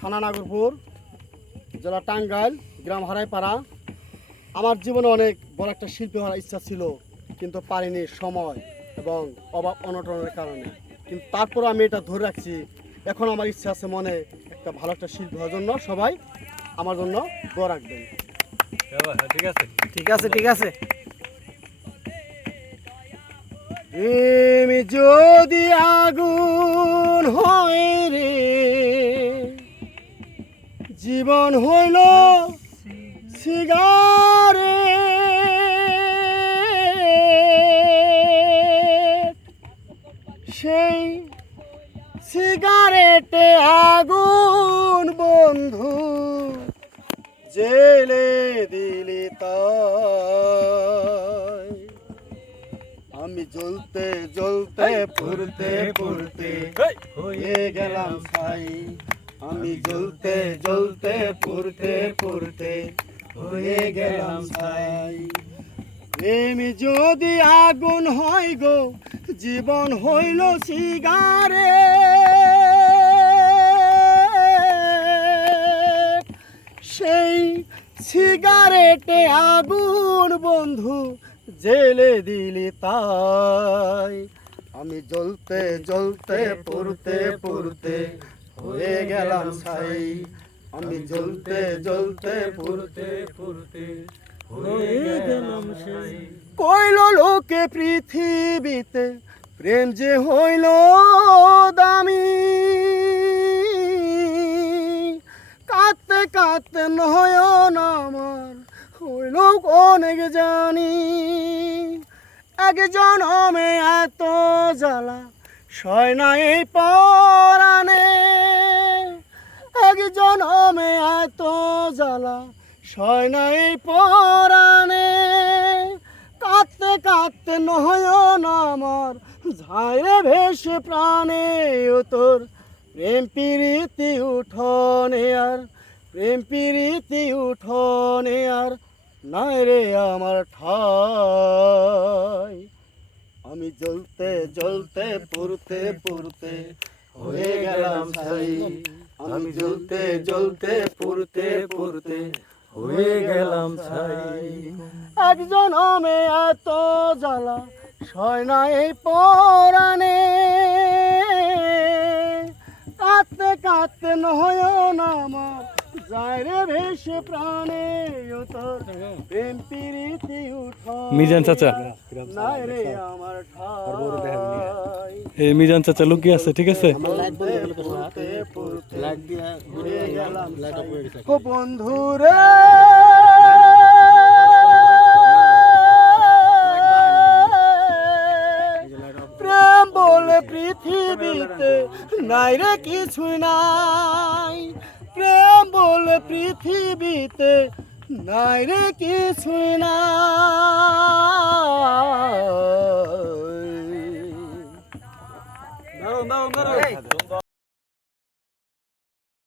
থানা নাগরপুর, জেলা টাঙ্গাইল, গ্রাম হারাইপাড়া। আমার জীবনে অনেক বড় একটা শিল্পী হওয়ার ইচ্ছা ছিল, কিন্তু পারিনি সময় এবং অভাব অনটনের কারণে। কিন্তু তারপরে আমি এটা ধরে রাখছি। এখন আমার ইচ্ছা আছে মনে একটা ভালো একটা শিল্পী হওয়ার জন্য। সবাই আমার জন্য দোয়া রাখবেন। ঠিক আছে ঠিক আছে ঠিক আছে। তুমি যদি আগুন হয় রে, জীবন হইল সিগারেট, সেই সিগারেটে আগুন বন্ধু জেলে দিলি তাই। আমি জ্বলতে জ্বলতে পুড়তে পুড়তে হয়ে গেলাম ছাই। আমি জ্বলতে জ্বলতে পুড়তে পুড়তে হয়ে গেলাম ছাই। প্রেম যদি আগুন হয় গো, জীবন হইল সিগারেট, সেই সিগারেটে আগুন বন্ধু জেলে দিলি তাই। আমি জ্বলতে জ্বলতে পুড়তে পুড়তে হয়ে গেলাম ছাই। আমি জ্বলতে জ্বলতে পুড়তে পুড়তে হয়ে গেলাম ছাই। কইল লোকে পৃথিবীতে প্রেম যে হইল দামি, কাঁদতে কাঁদতে নয়ন আমার হইল অনেক জানি। এক জনমে এত জ্বালা সয় না এই পরাণে, এক জনমে এত জ্বালা সয় না এই পরাণে। কাঁদতে কাঁদতে নয়ন আমার ঝাইরে ভেসে প্রাণে। ও তোর প্রেম প্রীতি উঠোনে আর, প্রেম প্রীতি উঠোনে আর নাই রে আমার ঠাই। আমি জ্বলতে জ্বলতে পুড়তে পুড়তে হয়ে গেলাম ছাই। আমি জ্বলতে জ্বলতে পুড়তে পুড়তে হয়ে গেলাম ছাই। একজন আমি এত জ্বালা সয় না এই পরাণে, কাঁদতে কাঁদতে নয়ন আমার যায় রে ভেসে প্রাণে। ও তোর প্রেম প্রীতি উঠোনে মিজান চাচা নাই রে আমার ঠাই। এই মিজান চাচা লুকিয়ে আছে। ঠিক আছে ও বন্ধু রে, প্রেম বলে পৃথিবীতে নাই রে কিছুই নাই। প্রেম বলে পৃথিবীতে নাই রে কিছুই নাই।